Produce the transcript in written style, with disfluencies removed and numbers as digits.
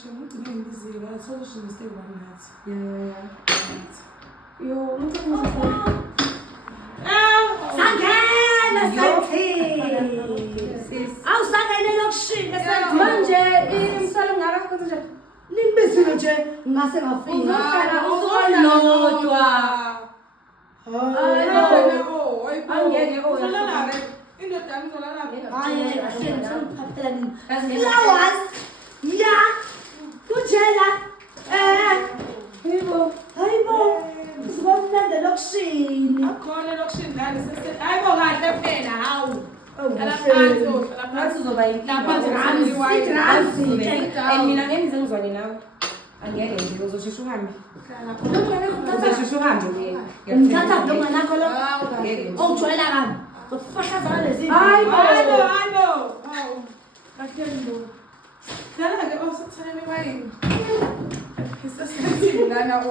ngiyashona ukuthi ngizizile solution is still one night. Yeah. Yo, Sangena sathi. Awusangene lokushini esenzi manje imsalo ngaka kwenza njani? Nimbizile nje ngase ngafika. Uzohlala usolodwa. Angeke uzolala indoda yami izolala. Hayi, ahleli ngiphaphela nini? Flowers. Ya. Kujela. Hayibo. Sizomnande lokushini. Akhona lokushini ngane sese. Hayibo kahle phela hawu. Phansi uzoba mina ngeke ngize ngizwane nawe. Angeke nje uzoshesha uhambe. Uzoshesha uhambe mina. Ngithatha lo mwanakho lo. Ongijwayela kabi. Zofahla lezi. Hayibo. Hawu. Kahlendo. Dala ke osathelele wayini. Isasithini lana o.